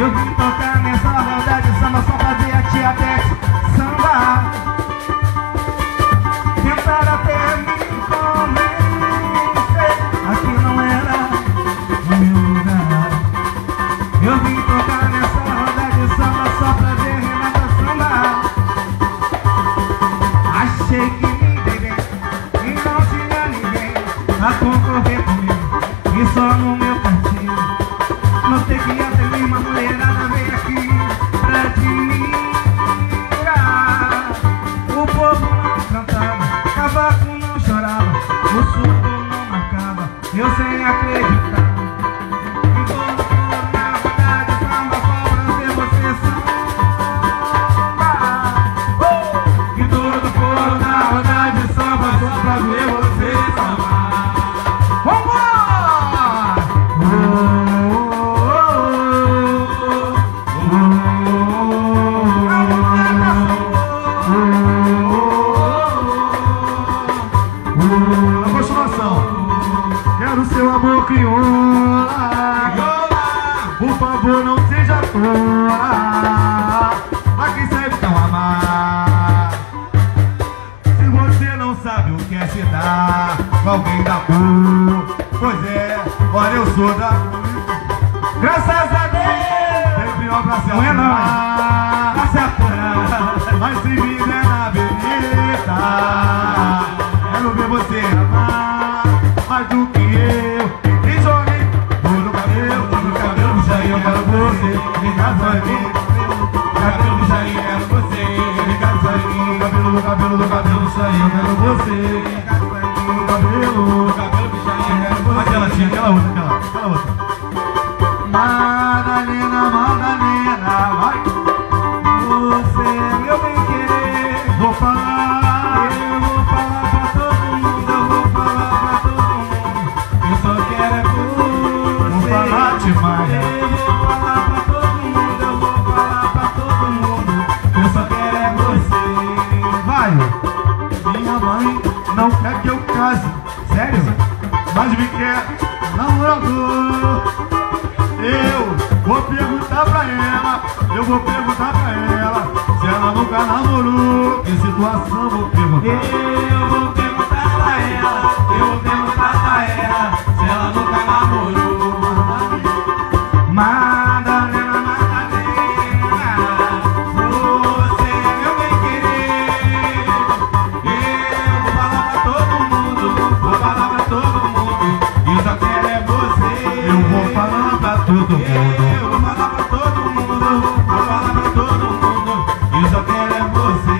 Eu vim tocar nessa roda de samba só pra ver a tia Tex sambar. Tentaram até me convencer, aqui não era o meu lugar. Eu vim tocar nessa roda de samba só pra ver Renata sambar. Achei que me dei bem e não tinha ninguém a concorrer comigo, e só no meu cantinho notei que até mesmo a mulherada veio aqui pra admirar. O povo não cantava, cavaco não chorava, o surdo não marcava, eu sem acreditar. E todo mundo na roda de samba só pra ver você sambar. E todo mundo na roda de samba só pra ver você sambar. Vambora! A continuação. Quero seu amor crioula, por favor não seja tola, pra quem sabe não amar. Se você não sabe o que é se dar com alguém da cor, pois é, olha eu sou da cor. Graças a Deus tem pior pra se apurar, pra se apurar. Mas se me der na beleza, quero ver você amar mais do que eu. E joguei todo o cabelo do Jair, eu quero você. Vem cá, Jair, cabelo do Jair, eu quero você. Vem cá, Jair, cabelo do Jair, eu quero você. Cabelo do Jair, eu quero você. Aquela tinha, aquela outra. Madalena, Madalena, vai. Você é meu bem querer. Vou falar, eu vou falar pra todo mundo, eu vou falar pra todo mundo. Eu só quero é você. Vou falar demais. Eu vou falar pra todo mundo, eu vou falar pra todo mundo. Eu só quero é você. Vai. Minha mãe não quer que eu case. Sério? Mas me quer namorador. Eu vou perguntar pra ela, se ela nunca namorou, que situação vou perguntar. Eu vou perguntar pra ela, se ela nunca namorou. Madalena, Madalena, você é meu bem querer. Eu vou falar pra todo mundo, e só quero é você. Eu vou falar pra todo mundo. Eu vou falar pra todo mundo, vou falar pra todo mundo, e só quero é você.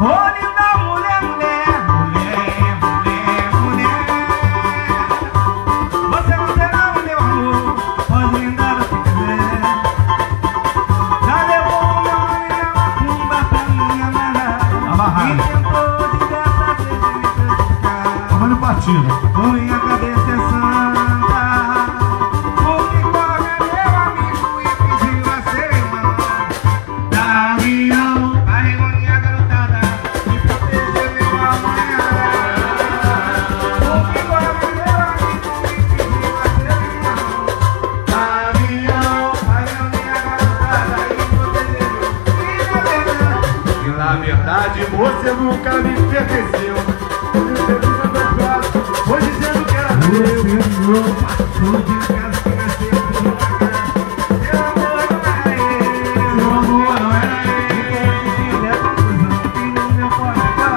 Ô linda mulher, mulher, mulher, mulher, mulher, você não terá o meu amor, pode lindar o que quiser. Já levou o meu nome na macumba pra minha amarrar, e tentou de dessa vez me prejudicar. Vamos no partido. Minha cabeça é santa, porque corre meu amigo e pediu a ser irmão. Damião, carregou minha garotada e protegeu meu amanhã. Porque corre meu amigo e pediu a ser irmão. Damião, carregou minha garotada e protegeu. E na verdade você nunca me pertenceu. Vou dizendo que era meu passou de casa que nasceu de devagar. Seu amor não era eu, e quem me fizer confusão, que no meu coração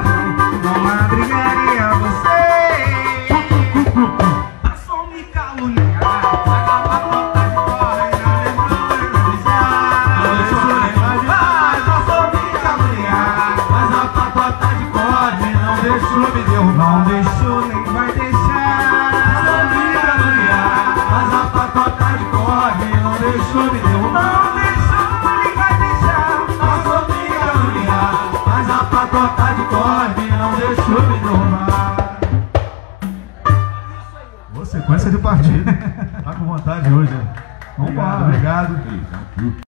não madrigaria você. Passou me caluniar, a vontade corre na lembrança. Não deixou lembrar demais, passou me caluniar, mas a patota de corre não deixou me derrubar. Não deixou nem vai deixar. Passou me caluniar, mas a patota de corre não deixou me derrubar. Não deixou nem vai deixar. Passou me caluniar, mas a patota de corre não deixou me derrubar. Boa sequência de partida. Tá com vontade hoje, né? Obrigado, obrigado.